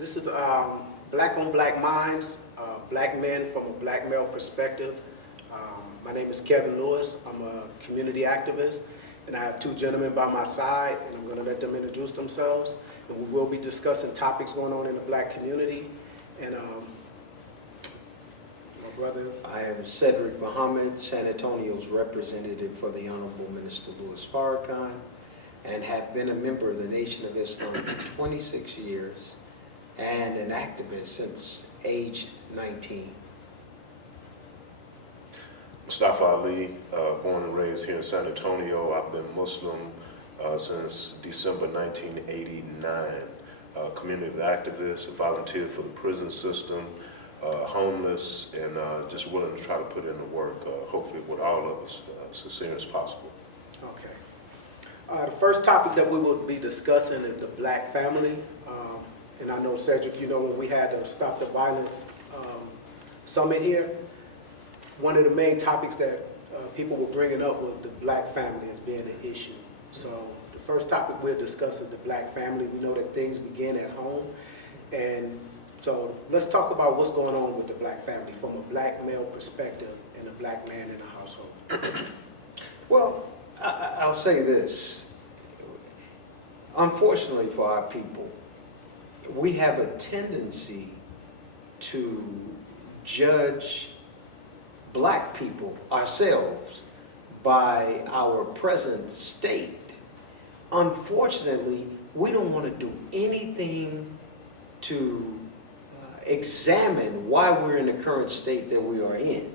This is Black on Black Minds, black men from a black male perspective. My name is Kevin Lewis. I'm a community activist, and I have two gentlemen by my side, and I'm going to let them introduce themselves. And we will be discussing topics going on in the black community. And my brother. I am Cedric Muhammad, San Antonio's representative for the Honorable Minister Louis Farrakhan, and have been a member of the Nation of Islam for 26 years and an activist since age 19. Mustafa Ali, born and raised here in San Antonio. I've been Muslim since December 1989. Community activist, volunteer for the prison system, homeless, and just willing to try to put in the work, hopefully with all of us, as sincere as possible. Okay. The first topic that we will be discussing is the black family. And I know, Cedric, you know, when we had the Stop the Violence summit here, one of the main topics that people were bringing up was the black family as being an issue. So the first topic we'll discuss is the black family. We know that things begin at home. And so let's talk about what's going on with the black family from a black male perspective and a black man in a household. Well, I'll say this. Unfortunately for our people, we have a tendency to judge black people, ourselves, by our present state. Unfortunately, we don't want to do anything to examine why we're in the current state that we are in.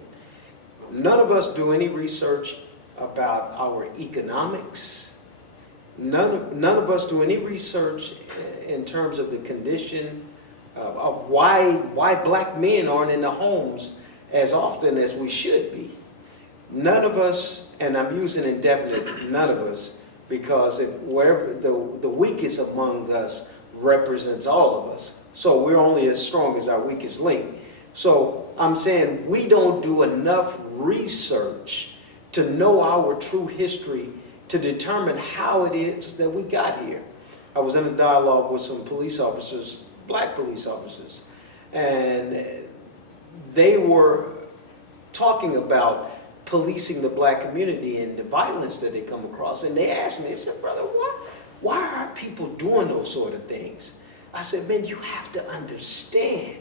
None of us do any research about our economics. None of us do any research in terms of the condition of why black men aren't in the homes as often as we should be. None of us, and I'm using indefinite none of us, because wherever the weakest among us represents all of us. So we're only as strong as our weakest link. So I'm saying we don't do enough research to know our true history, to determine how it is that we got here. I was in a dialogue with some police officers, black police officers, and they were talking about policing the black community and the violence that they come across. And they asked me, they said, brother, why are people doing those sort of things? I said, man, you have to understand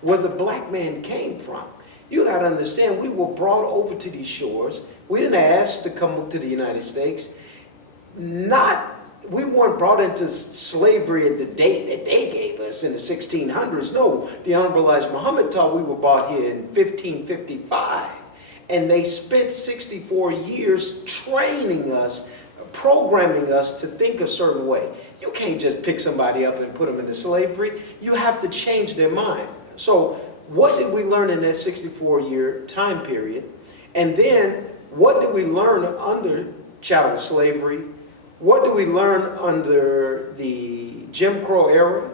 where the black man came from. You got to understand, we were brought over to these shores. We didn't ask to come to the United States. We weren't brought into slavery at the date that they gave us in the 1600s. No, the Honorable Elijah Muhammad taught we were brought here in 1555. And they spent 64 years training us, programming us to think a certain way. You can't just pick somebody up and put them into slavery. You have to change their mind. So what did we learn in that 64-year time period? And then what did we learn under chattel slavery? What did we learn under the Jim Crow era?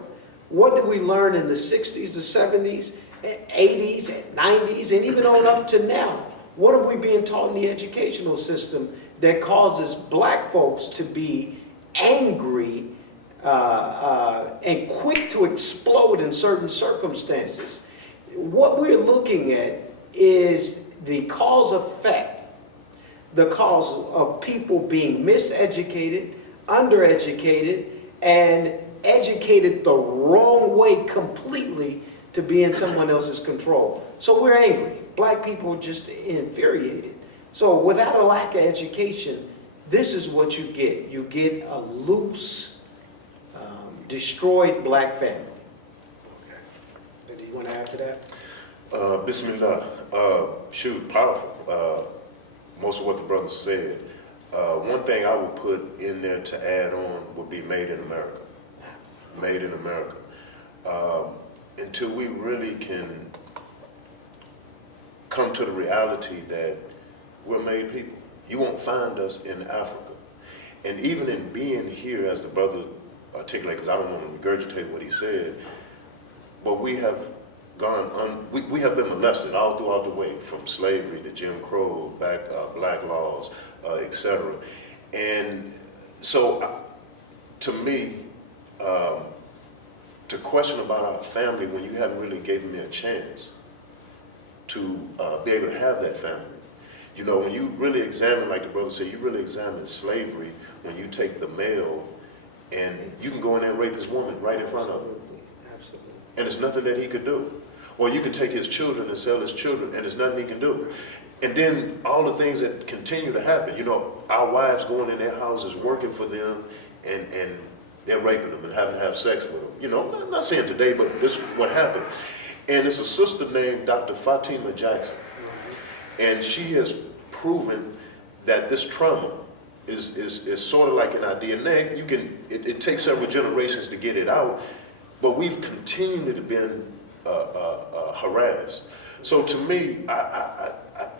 What did we learn in the 60s, the 70s, 80s, 90s, and even on up to now? What are we being taught in the educational system that causes black folks to be angry and quick to explode in certain circumstances? What we're looking at is the cause-effect, the cause of people being miseducated, undereducated, and educated the wrong way completely to be in someone else's control. So we're angry. Black people are just infuriated. So without a lack of education, this is what you get. You get a loose, destroyed black family. Okay. And do you want to add to that? Bismillah. Shoot, powerful. Most of what the brother said. One thing I would put in there to add on would be made in America. Made in America. Until we really can come to the reality that we're made people. You won't find us in Africa. And even in being here, as the brother articulated, because I don't want to regurgitate what he said, but we have we have been molested all throughout the way, from slavery to Jim Crow, black laws, etc. And so, to me, to question about our family when you haven't really given me a chance to be able to have that family. You know, when you really examine, like the brother said, you really examine slavery when you take the male and you can go in there and rape his woman right in front of him. Absolutely. And there's nothing that he could do. Or you can take his children and sell his children and there's nothing he can do. And then all the things that continue to happen, you know, our wives going in their houses, working for them, and they're raping them and having to have sex with them. You know, I'm not saying today, but this is what happened. And it's a sister named Dr. Fatima Jackson. And she has proven that this trauma is sort of like in our DNA. You can, it takes several generations to get it out, but we've continually been harassed. So to me,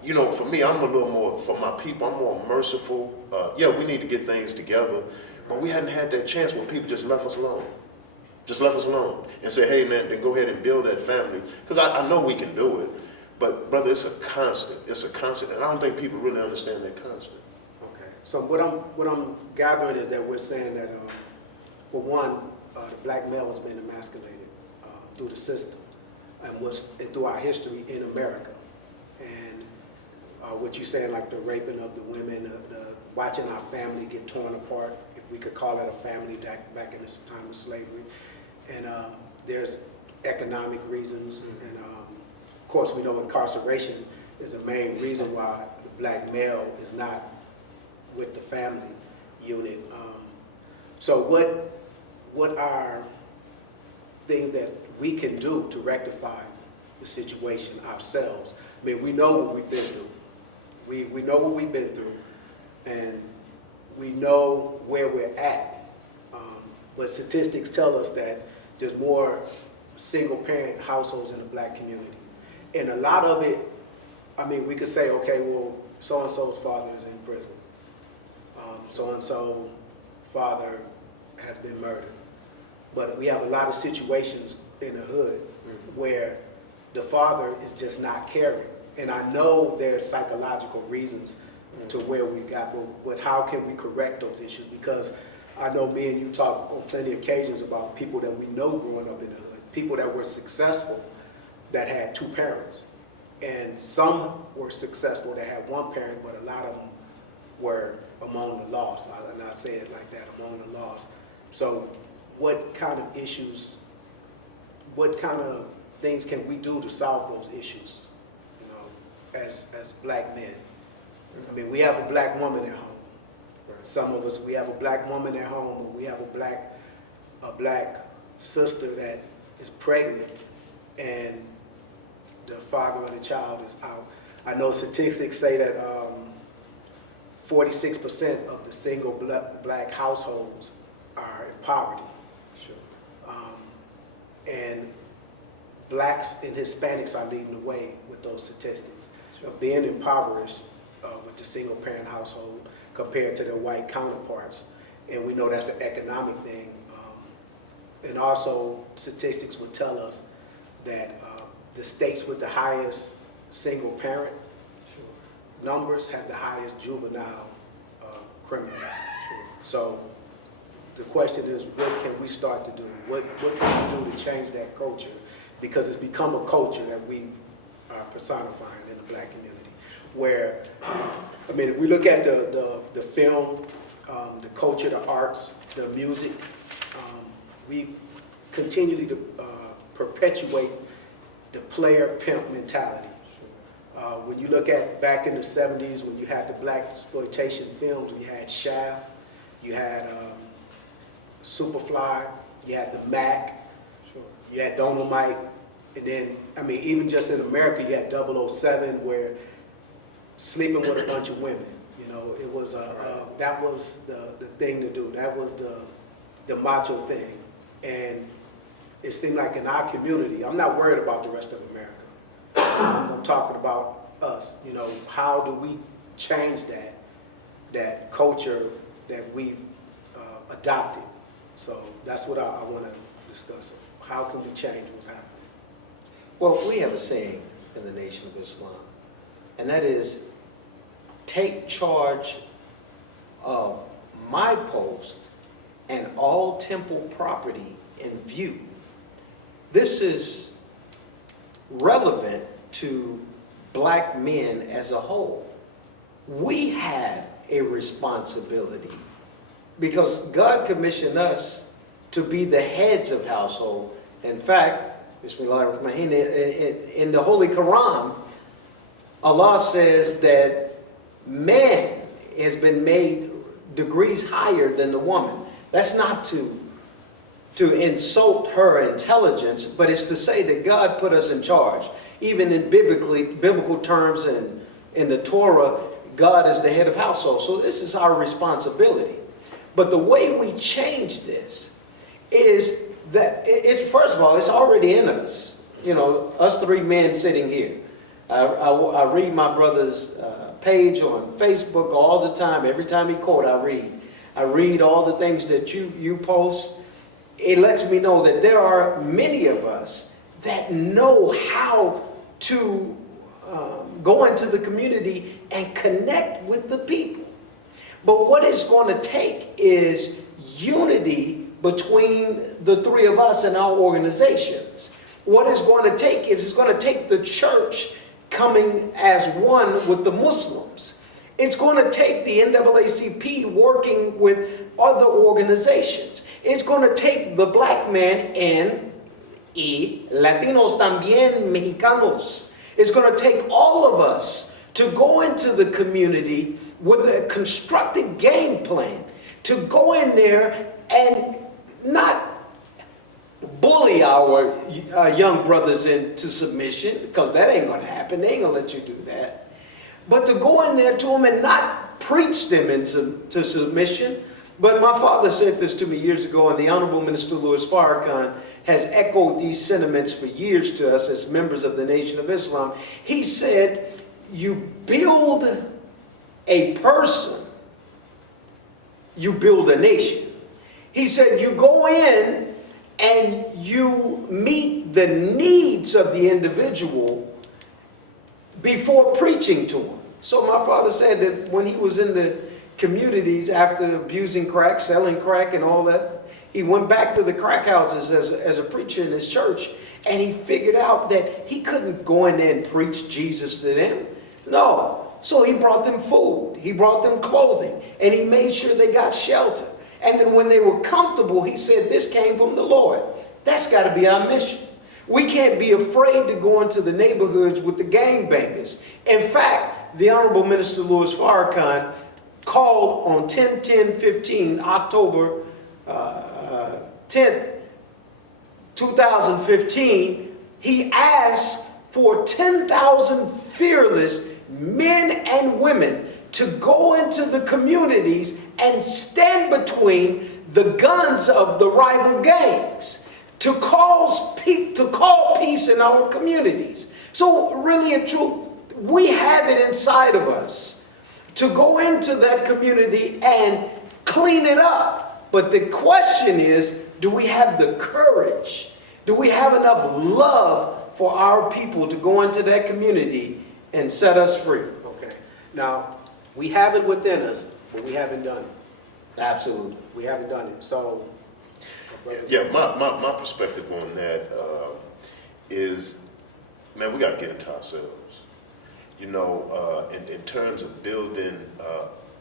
you know, for me, I'm a little more, for my people, I'm more merciful. Yeah, we need to get things together, but we hadn't had that chance when people just left us alone. Just left us alone and say, hey man, then go ahead and build that family. Because I know we can do it, but brother, it's a constant. It's a constant, and I don't think people really understand that constant. Okay. So what I'm gathering is that we're saying that, for one, the black male has been emasculated through the system and through our history in America. And what you're saying, like the raping of the women, the watching our family get torn apart, if we could call it a family back in this time of slavery. And there's economic reasons, and of course we know incarceration is a main reason why the black male is not with the family unit. So what are things that we can do to rectify the situation ourselves? I mean, we know what we've been through. We know what we've been through, and we know where we're at. But statistics tell us that there's more single-parent households in the black community. And a lot of it, I mean, we could say, okay, well, so-and-so's father is in prison. So-and-so father has been murdered. But we have a lot of situations in the hood where the father is just not caring. And I know there's psychological reasons to where we got, but how can we correct those issues? Because I know me and you talk on plenty of occasions about people that we know growing up in the hood, people that were successful that had two parents. And some were successful that had one parent, but a lot of them were among the lost. And I say it like that, among the lost. So what kind of issues, what kind of things can we do to solve those issues, you know, as black men? I mean, we have a black woman at home. Some of us, we have a black woman at home, or we have a black sister that is pregnant, and the father of the child is out. I know statistics say that 46% of the single black households are in poverty. Sure. And blacks and Hispanics are leading the way with those statistics of being impoverished with the single parent household compared to their white counterparts. And we know that's an economic thing. And also statistics would tell us that the states with the highest single parent numbers have the highest juvenile criminals. So the question is, what can we start to do? What can we do to change that culture? Because it's become a culture that we are personifying in the black community. Where, I mean, if we look at the film, the culture, the arts, the music, we continually to perpetuate the player pimp mentality. When you look at back in the 70s, when you had the black exploitation films, you had Shaft, you had Superfly, you had the Mac, you had Dolomite, and then, I mean, even just in America, you had 007, where sleeping with a bunch of women, you know, it was that was the thing to do. That was the macho thing. And it seemed like in our community, I'm not worried about the rest of America. I'm talking about us, you know, how do we change that culture that we've adopted? So that's what I want to discuss. How can we change what's happening? Well, we have a saying in the Nation of Islam, and that is, take charge of my post and all temple property in view this is relevant to black men as a whole. We have a responsibility because God commissioned us to be the heads of household. In fact, in the Holy Quran, Allah says that man has been made degrees higher than the woman. That's not to insult her intelligence, but it's to say that God put us in charge. Even in biblical terms and in the Torah, God is the head of household. So this is our responsibility. But the way we change this is that it's, first of all, it's already in us. You know, us three men sitting here. I read my brother's page on Facebook all the time. Every time he quote, I read. I read all the things that you post. It lets me know that there are many of us that know how to go into the community and connect with the people. But what it's going to take is unity between the three of us and our organizations. What it's going to take is it's going to take the church coming as one with the Muslims. It's going to take the NAACP working with other organizations. It's going to take the black man and Latinos también, Mexicanos. It's going to take all of us to go into the community with a constructed game plan, to go in there and not bully our young brothers into submission, because that ain't going to happen. They ain't going to let you do that. But to go in there to them and not preach them into submission. But my father said this to me years ago, and the Honorable Minister Louis Farrakhan has echoed these sentiments for years to us as members of the Nation of Islam. He said, you build a person, you build a nation. He said, you go in and you meet the needs of the individual before preaching to him. So my father said that when he was in the communities after abusing crack, selling crack and all that, he went back to the crack houses as a preacher in his church, and he figured out that he couldn't go in there and preach Jesus to them. No. So he brought them food. He brought them clothing, and he made sure they got shelter. And then when they were comfortable, he said, this came from the Lord. That's got to be our mission. We can't be afraid to go into the neighborhoods with the gangbangers. In fact, the Honorable Minister Louis Farrakhan called on 10/10/15, October 10th, 2015, he asked for 10,000 fearless men and women to go into the communities and stand between the guns of the rival gangs to call peace in our communities. So really and true, we have it inside of us to go into that community and clean it up. But the question is, do we have the courage? Do we have enough love for our people to go into that community and set us free? Okay. Now, we have it within us, but we haven't done it. Absolutely. We haven't done it. So, Yeah, my perspective on that is, man, we got to get into ourselves. You know, in terms of building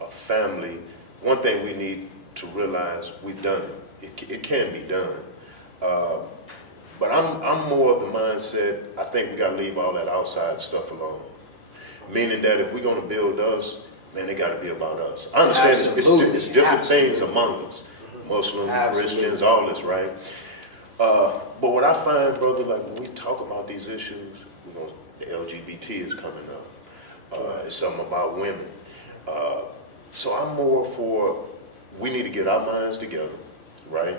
a family, one thing we need to realize, we've done it. It can be done. But I'm more of the mindset, I think we got to leave all that outside stuff alone. Meaning that if we're going to build us, man, it got to be about us. I understand it's different things among us. Muslim, Christians, all this, right? But what I find, brother, like when we talk about these issues, the LGBT is coming up. It's something about women. So I'm more for, we need to get our minds together, right?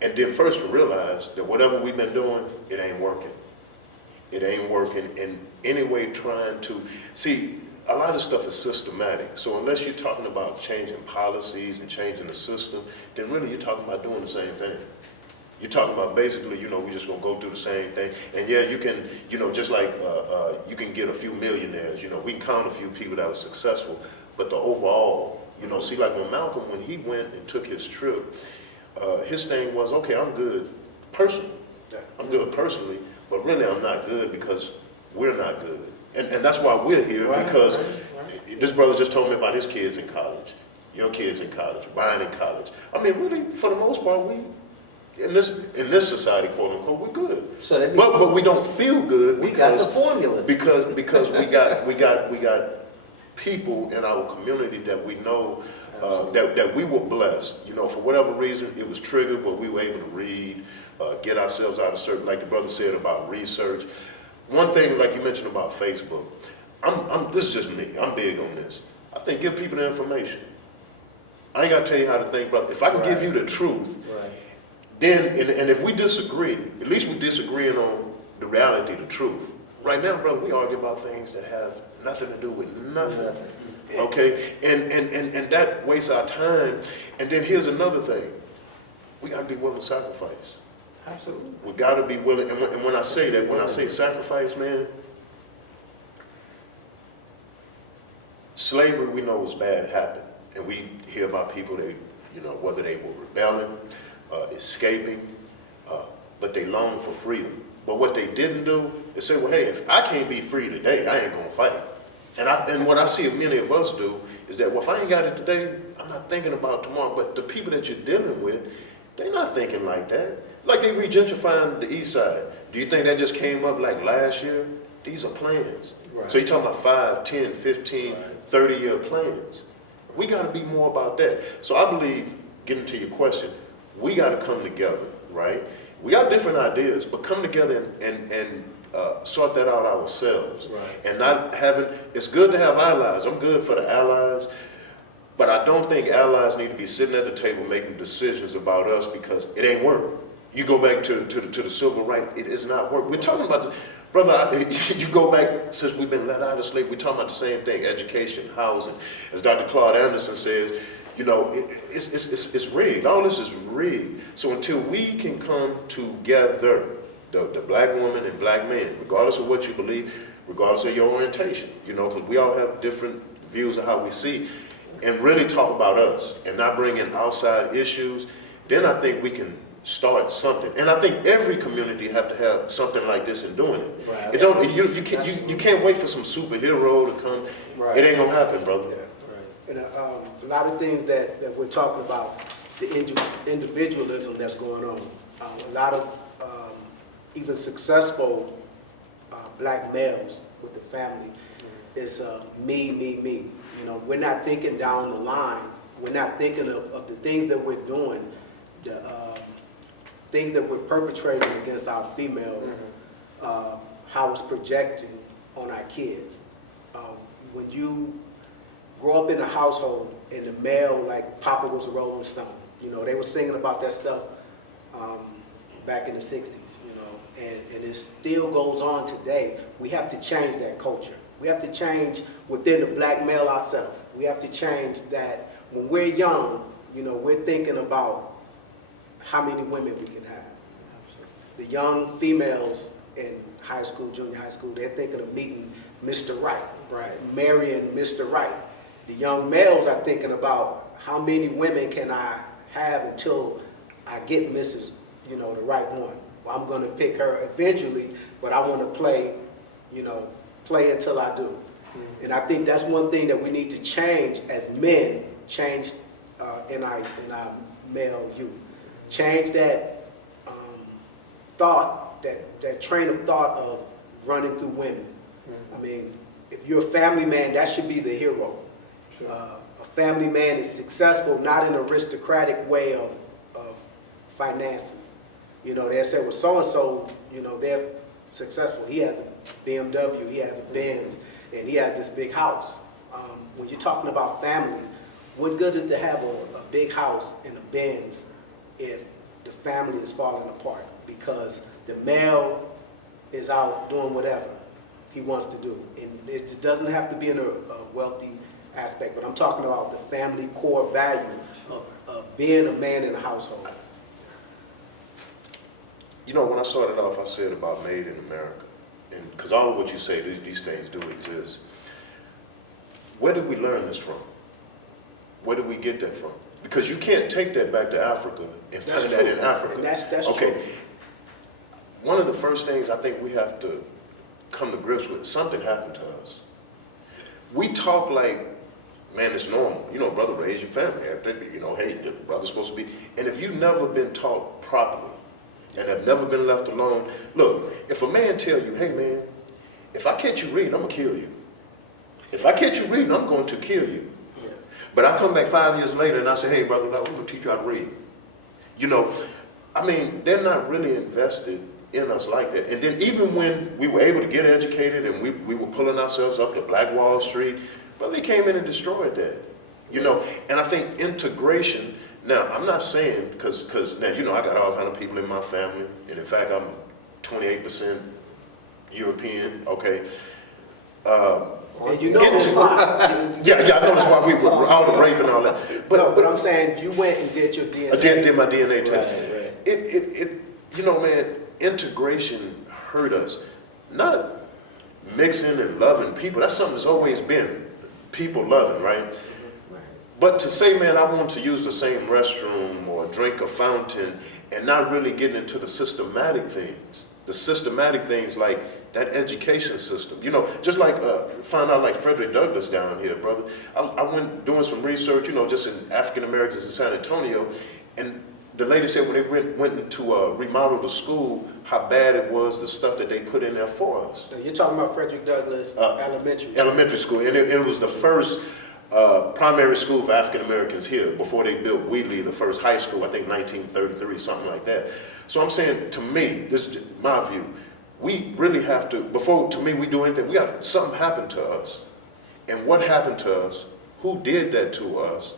And then first we realize that whatever we've been doing, it ain't working. It ain't working in any way trying to, see, a lot of stuff is systematic. So unless you're talking about changing policies and changing the system, then really you're talking about doing the same thing. You're talking about basically, you know, we're just gonna go through the same thing. And yeah, you can, you know, just like you can get a few millionaires, you know, we can count a few people that were successful, but the overall, you know, see, like when Malcolm, when he went and took his trip, his thing was, okay, I'm good personally. Yeah. I'm good personally, but really I'm not good because we're not good. And that's why we're here, Right, because right. this brother just told me about his kids in college, your kids in college, mine in college. I mean, really, for the most part, we, in this society, quote unquote, we're good. So that means But we don't feel good we got the because formula. because we got people in our community that we know that we were blessed. You know, for whatever reason, it was triggered, but we were able to read, get ourselves out of certain, like the brother said about research. One thing, like you mentioned about Facebook, this is just me. I'm big on this. I think give people the information. I ain't got to tell you how to think, brother. If I can give you the truth, Right. then, and if we disagree, at least we're disagreeing on the reality, the truth. Right now, brother, we argue about things that have nothing to do with nothing. Okay? And that wastes our time. And then here's another thing. We got to be willing to sacrifice. Absolutely. We got to be willing. And when I say that, when I say sacrifice, man, slavery we know was bad, happened. And we hear about people, they, you know, whether they were rebelling, escaping, but they longed for freedom. But what they didn't do is say, well, hey, if I can't be free today, I ain't gonna fight. And what I see many of us do is that, well, if I ain't got it today, I'm not thinking about tomorrow. But the people that you're dealing with, they're not thinking like that. Like they regentrifying the east side. Do you think that just came up like last year? These are plans. Right. So you're talking about 5, 10, 15, 30-year plans. We got to be more about that. So I believe, getting to your question, we got to come together, right? We got different ideas, but come together and sort that out ourselves. Right. And not having, it's good to have allies. I'm good for the allies, but I don't think allies need to be sitting at the table making decisions about us because it ain't work. You go back to the civil rights, it is not work. We're talking about the, brother, you go back, since we've been let out of slavery, we're talking about the same thing, education, housing. As Dr. Claude Anderson says, you know, it's rigged. All this is rigged. So until we can come together, the black woman and black man, regardless of what you believe, regardless of your orientation, you know, because we all have different views of how we see, and really talk about us and not bring in outside issues, then I think we can start something. And I think every community have to have something like this in doing it. Right. It don't, you can't wait for some superhero to come. Right. It ain't gonna happen, brother. Yeah, right. And a lot of things that we're talking about, the individualism that's going on, a lot of even successful black males with the family is me. You know, we're not thinking down the line. We're not thinking of the things that we're doing, the things that we're perpetrating against our female, how it's projecting on our kids. When you grow up in a household and the male, like Papa was a Rolling Stone, you know, they were singing about that stuff back in the 60s, you know, and it still goes on today. We have to change that culture. We have to change within the black male ourselves. We have to change that when we're young, you know, we're thinking about how many women we can have. The young females in high school, junior high school, they're thinking of meeting Mr. Right, marrying Mr. Right. The young males are thinking about how many women can I have until I get Mrs., you know, the right one. Well, I'm going to pick her eventually, but I want to play, you know, play until I do. And I think that's one thing that we need to change as men, change in our male youth. Change that thought, that train of thought of running through women. I mean, if you're a family man, that should be the hero. Sure. A family man is successful, not in an aristocratic way of finances. You know, they say, well, so-and-so, you know, they're successful. He has a BMW, he has a Benz, and he has this big house. When you're talking about family, what good is to have a big house and a Benz if the family is falling apart? Because the male is out doing whatever he wants to do. And it doesn't have to be in a wealthy aspect, but I'm talking about the family core value of being a man in a household. You know, when I started off, I said about made in America. And because all of what you say, these things do exist. Where did we learn this from? Where did we get that from? Because you can't take that back to Africa and find that in Africa. And that's okay. true. one of the first things I think we have to come to grips with, something happened to us. We talk like, man, it's normal. You know, brother, raise your family. You know, hey, the brother's supposed to be. And if you've never been taught properly and have never been left alone, look, if a man tell you, hey, man, if I catch you reading, I'm going to kill you. If I catch you reading, I'm going to kill you. Yeah. But I come back 5 years later and I say, hey, brother, we're going to teach you how to read. You know, I mean, they're not really invested in us like that. And then even when we were able to get educated and we were pulling ourselves up to Black Wall Street, but they came in and destroyed that. You know, and I think integration, now I'm not saying, because now, you know, I got all kind of people in my family, and in fact, I'm 28% European, okay? And you know that's why. Yeah, I know that's why we were all the rape and all that. But I'm saying you went and did your DNA. I did my DNA test. Right. It you know, man, integration hurt us. Not mixing and loving people. That's something that's always been people loving, right? But to say, man, I want to use the same restroom or drink a fountain and not really getting into the systematic things. The systematic things like that education system. You know, just like, find out like Frederick Douglass down here, brother. I went doing some research, you know, just in African Americans in San Antonio, and the lady said when they went to remodel the school, how bad it was, the stuff that they put in there for us. So you're talking about Frederick Douglass Elementary. Elementary school, and it was the first primary school for African Americans here before they built Wheatley, the first high school, I think 1933, something like that. So I'm saying, to me, this is my view, we really have to, before, to me, we do anything, we got something happened to us. And what happened to us? Who did that to us?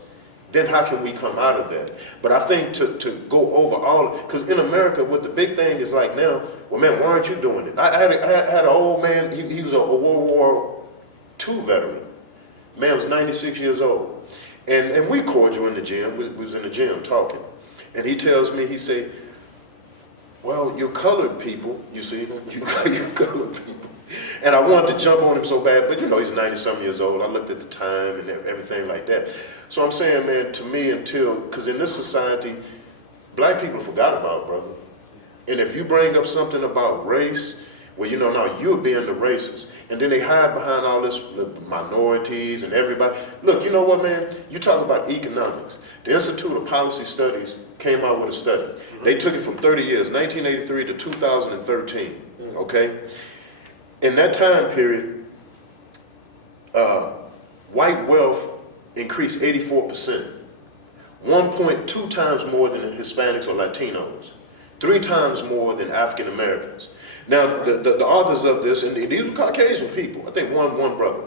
Then how can we come out of that? But I think to go over all, because in America, what the big thing is like now, well, man, why aren't you doing it? I had an old man, he was a World War II veteran. Man was 96 years old. And we cordial in the gym, we was in the gym talking. And he tells me, he said, well, you're colored people, you see, you're colored people. And I wanted to jump on him so bad, but you know, he's 90-something years old. I looked at the time and everything like that. So I'm saying, man, to me, because in this society, black people forgot about, brother. And if you bring up something about race, well, you know, now you're being the racist. And then they hide behind all this minorities and everybody. Look, you know what, man? You talk about economics. The Institute of Policy Studies came out with a study. They took it from 30 years, 1983 to 2013, okay? In that time period, white wealth increased 84%, 1.2 times more than Hispanics or Latinos, 3 times more than African Americans. Now, the authors of this, and these are Caucasian people, I think one brother,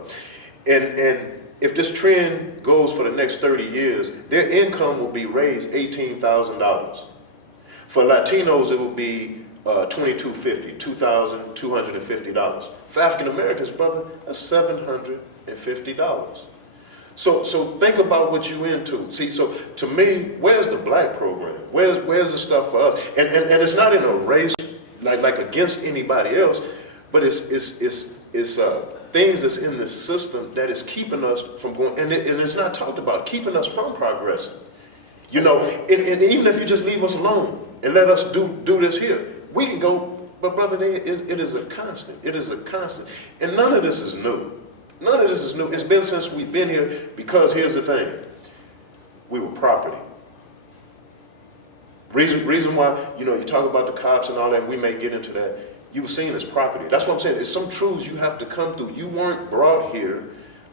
and if this trend goes for the next 30 years, their income will be raised $18,000. For Latinos, it will be $2,250, $2,250. For African Americans, brother, that's $750. So think about what you into. See, so to me, where's the black program? Where's the stuff for us? And it's not in a race like against anybody else, but it's things that's in the system that is keeping us from going, and it's not talked about, keeping us from progressing. You know, and even if you just leave us alone and let us do this here, we can go, but brother, it is a constant. It is a constant. And none of this is new. None of this is new. It's been since we've been here, because here's the thing. We were property. Reason why, you know, you talk about the cops and all that, and we may get into that. You were seen as property. That's what I'm saying. It's some truths you have to come through. You weren't brought here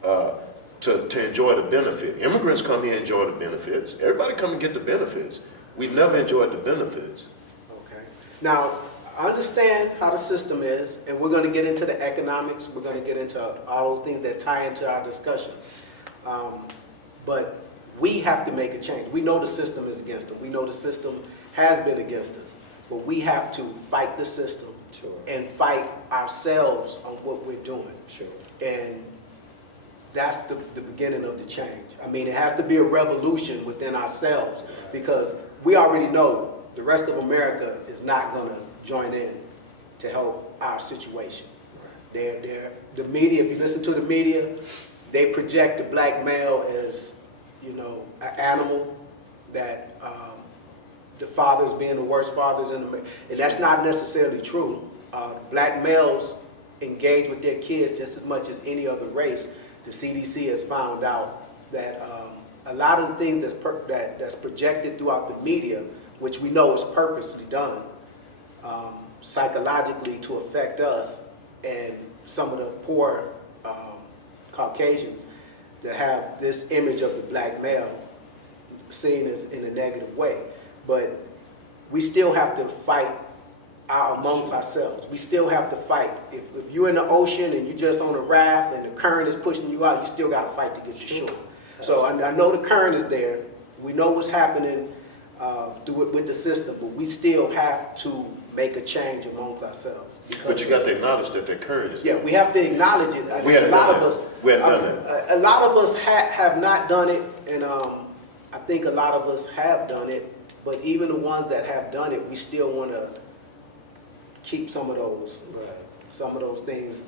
to enjoy the benefit. Immigrants come here and enjoy the benefits. Everybody come and get the benefits. We've never enjoyed the benefits. Okay. Now, I understand how the system is, and we're going to get into the economics. We're going to get into all those things that tie into our discussion. But we have to make a change. We know the system is against us. We know the system has been against us. But we have to fight the system. Sure. And fight ourselves on what we're doing. Sure. And that's the beginning of the change. I mean, it has to be a revolution within ourselves, because we already know the rest of America is not going to join in to help our situation. The media, if you listen to the media, they project the black male as, you know, an animal that the fathers being the worst fathers in America, and that's not necessarily true. Black males engage with their kids just as much as any other race. The CDC has found out that a lot of the things that's projected throughout the media, which we know is purposely done, psychologically to affect us and some of the poor Caucasians, that have this image of the black male seen as in a negative way. But we still have to fight amongst ourselves. We still have to fight. If you're in the ocean and you're just on a raft and the current is pushing you out, you still got to fight to get to shore. So I know the current is there. We know what's happening with the system, but we still have to make a change amongst ourselves. But you got to acknowledge that the current is. Yeah, we have to acknowledge it. We hadn't done that. We hadn't done that. A lot of us have not done it, and I think a lot of us have done it. But even the ones that have done it, we still want to keep some of those things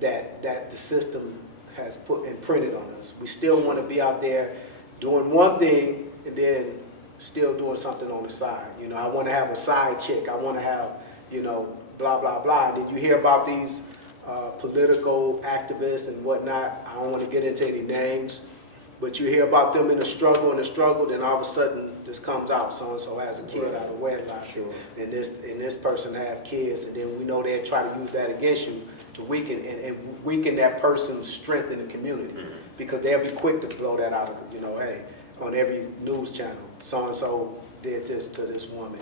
that the system has put imprinted on us. We still want to be out there doing one thing and then still doing something on the side. You know, I want to have a side chick. I want to have, you know, blah, blah, blah. And then you hear about these political activists and whatnot. I don't want to get into any names, but you hear about them in the struggle, then all of a sudden this comes out, so-and-so has a kid out of wedlock, Sure. and this person have kids, and then we know they'll try to use that against you to weaken and weaken that person's strength in the community, because they'll be quick to blow that out of, you know, hey, on every news channel, so-and-so did this to this woman.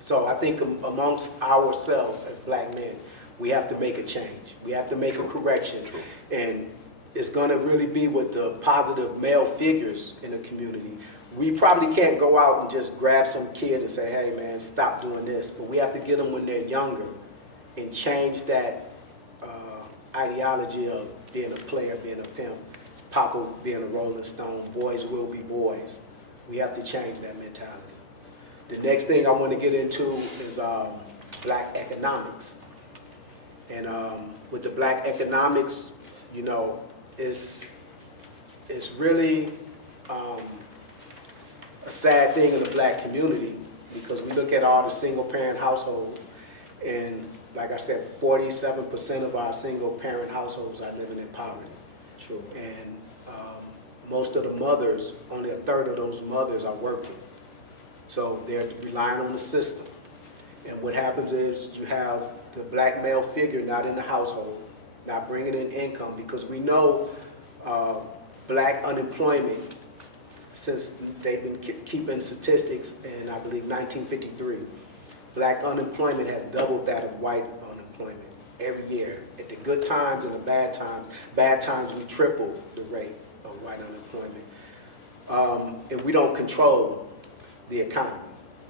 So I think amongst ourselves as black men, we have to make a change. We have to make a correction. And it's going to really be with the positive male figures in the community. We probably can't go out and just grab some kid and say, hey man, stop doing this. But we have to get them when they're younger and change that ideology of being a player, being a pimp, Papa being a Rolling Stone, boys will be boys. We have to change that mentality. The next thing I want to get into is black economics. And with the black economics, you know, it's really a sad thing in the black community, because we look at all the single parent households, and like I said, 47% of our single parent households are living in poverty. True. And most of the mothers, only a third of those mothers are working. So they're relying on the system. And what happens is you have the black male figure not in the household, not bringing in income, because we know black unemployment, since they've been keeping statistics in, I believe, 1953, black unemployment has doubled that of white unemployment every year. At the good times and the bad times we triple the rate of white unemployment. And we don't control the economy.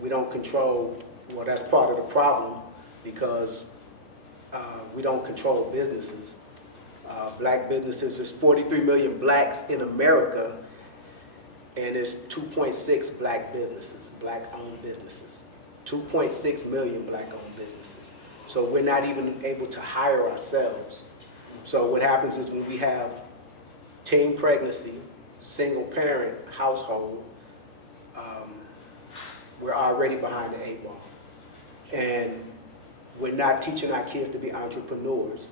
We don't control, well, that's part of the problem, because we don't control businesses. Black businesses, there's 43 million blacks in America, and there's 2.6 black businesses, black-owned businesses. 2.6 million black-owned businesses. So we're not even able to hire ourselves. So what happens is when we have teen pregnancy, single-parent household, we're already behind the 8 ball. And we're not teaching our kids to be entrepreneurs.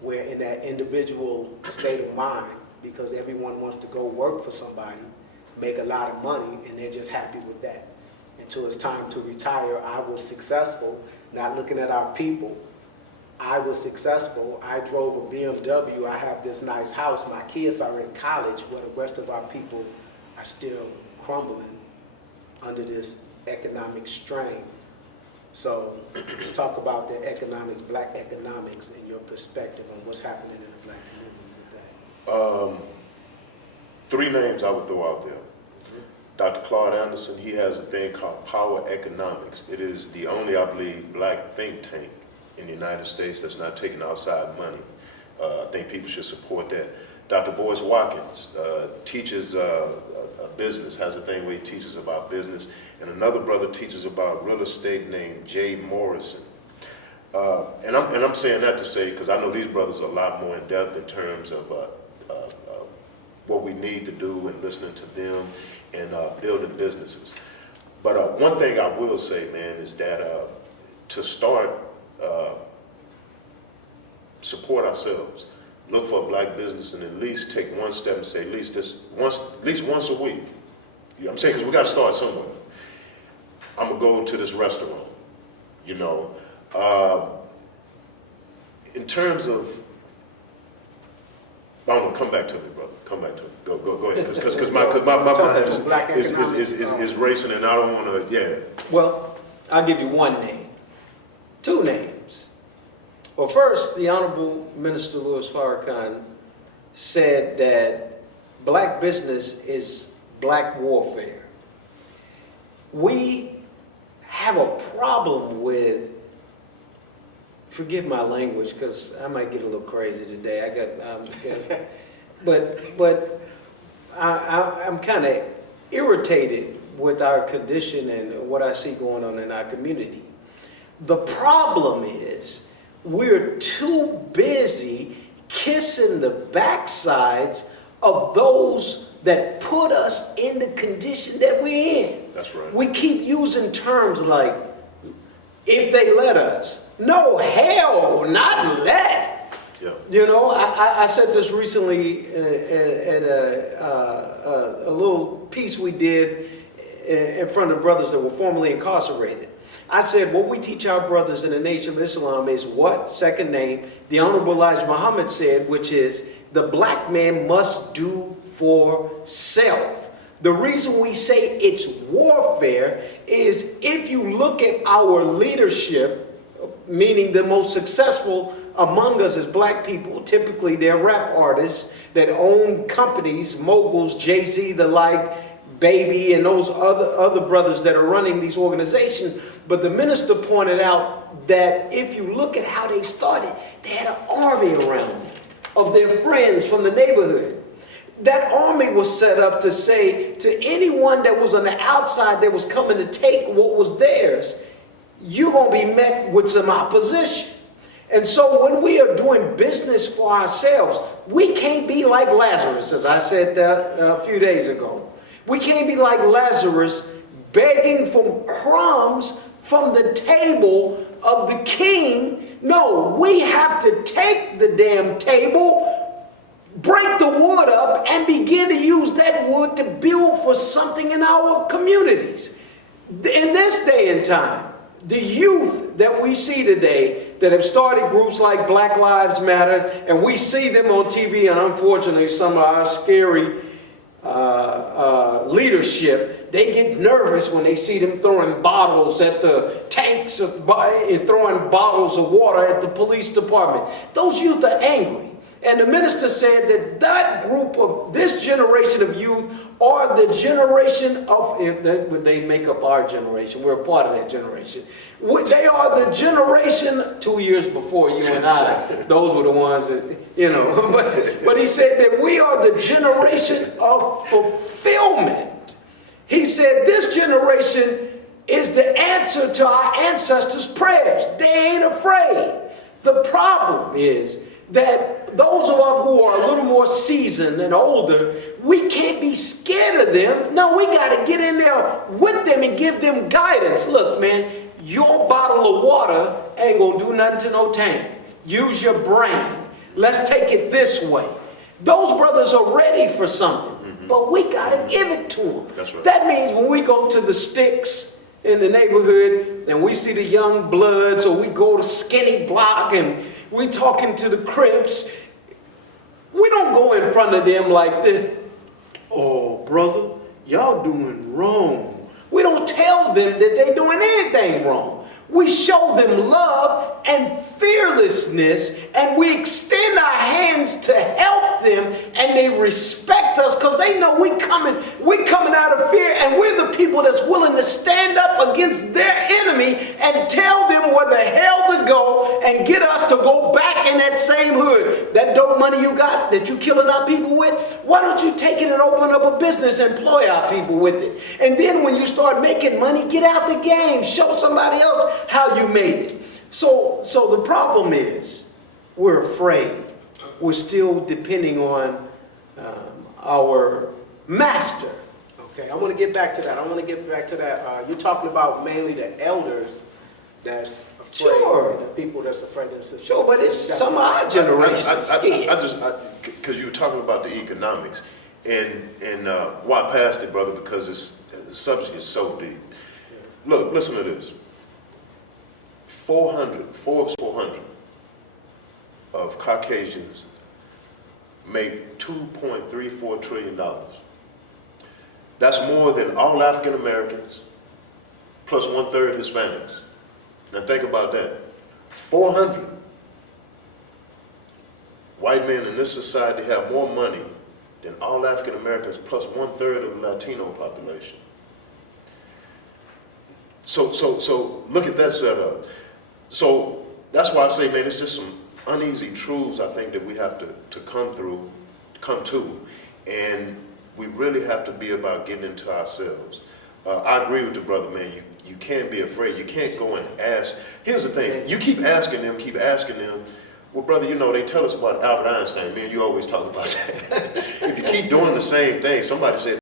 We're in that individual state of mind, because everyone wants to go work for somebody, make a lot of money, and they're just happy with that. Until it's time to retire, I was successful, not looking at our people. I was successful, I drove a BMW, I have this nice house, my kids are in college, where the rest of our people are still crumbling under this economic strain. So let's talk about the economics, black economics, and your perspective on what's happening in the black community with that. 3 names I would throw out there. Dr. Claude Anderson, he has a thing called Power Economics. It is the only, I believe, black think tank in the United States that's not taking outside money. I think people should support that. Dr. Boyce Watkins teaches business, has a thing where he teaches about business. And another brother teaches about real estate named Jay Morrison. And I'm saying that to say, because I know these brothers are a lot more in depth in terms of what we need to do and listening to them and building businesses. But one thing I will say, man, is that to start, support ourselves. Look for a black business and at least take one step and say at least once a week. You know what I'm saying? Because we got to start somewhere. I'm gonna go to this restaurant. You know, in terms of, I don't know, come back to me, brother. Come back to me. Go ahead. Because my mind is racing and I don't want to. Yeah. Well, I'll give you one name, two names. Well, first, the Honorable Minister Louis Farrakhan said that black business is black warfare. We have a problem with, forgive my language because I might get a little crazy today. But I'm kind of irritated with our condition and what I see going on in our community. The problem is we're too busy kissing the backsides of those that put us in the condition that we're in. That's right. We keep using terms like, if they let us. No, hell, not let. Yeah. You know, I said this recently at a little piece we did in front of brothers that were formerly incarcerated. I said, what we teach our brothers in the Nation of Islam is what? Second name, the Honorable Elijah Muhammad said, which is, the black man must do for self. The reason we say it's warfare is if you look at our leadership, meaning the most successful among us as black people, typically they're rap artists that own companies, moguls, Jay-Z, the like, Baby, and those other brothers that are running these organizations. But the minister pointed out that if you look at how they started, they had an army around them of their friends from the neighborhood. That army was set up to say to anyone that was on the outside that was coming to take what was theirs, you're going to be met with some opposition. And so when we are doing business for ourselves, we can't be like Lazarus, as I said a few days ago. We can't be like Lazarus begging for crumbs from the table of the king. No, we have to take the damn table, break the wood up, and begin to use that wood to build for something in our communities. In this day and time, the youth that we see today that have started groups like Black Lives Matter, and we see them on TV, and unfortunately some of our scary leadership, they get nervous when they see them throwing bottles at the tanks and throwing bottles of water at the police department. Those youth are angry. And the minister said that that group of this generation of youth are the generation of, they make up our generation, we're a part of that generation. They are the generation 2 years before you and I. Those were the ones that, you know. But he said that we are the generation of fulfillment. He said this generation is the answer to our ancestors' prayers. They ain't afraid. The problem is that those of us who are a little more seasoned and older, we can't be scared of them. No, we got to get in there with them and give them guidance. Look, man, your bottle of water ain't going to do nothing to no tank. Use your brain. Let's take it this way. Those brothers are ready for something, but we got to give it to them. That's right. That means when we go to the sticks in the neighborhood and we see the young bloods, or we go to Skinny Block and we talking to the Crips, we don't go in front of them like this. Oh, brother, y'all doing wrong. We don't tell them that they're doing anything wrong. We show them love and fearlessness, and we extend our hands to help them, and they respect us because they know we're coming out of fear, and we're the people that's willing to stand up against their enemy and tell them where the hell to go and get us to go back in that same hood. That dope money you got that you killing our people with, why don't you take it and open up a business and employ our people with it? And then when you start making money, get out the game, show somebody else how you made it. So the problem is we're afraid. We're still depending on our master. Okay, I want to get back to that. You're talking about mainly the elders that's afraid. Sure. And the people that's afraid of the system. Sure, but it's That's some of right. our generation scared. Because you were talking about the economics, and why I passed it, brother, because the subject is so deep. Look, listen to this. Forbes 400 of Caucasians make $2.34 trillion. That's more than all African Americans, plus 1/3 Hispanics. Now think about that. 400 white men in this society have more money than all African Americans, plus 1/3 of the Latino population. So look at that setup. So that's why I say, man, it's just some uneasy truths I think that we have to come to, and we really have to be about getting into ourselves. I agree with the brother, man. You can't be afraid. You can't go and ask. Here's the thing. You keep asking them. Well, brother, they tell us about Albert Einstein. Man, you always talk about that. If you keep doing the same thing, somebody said,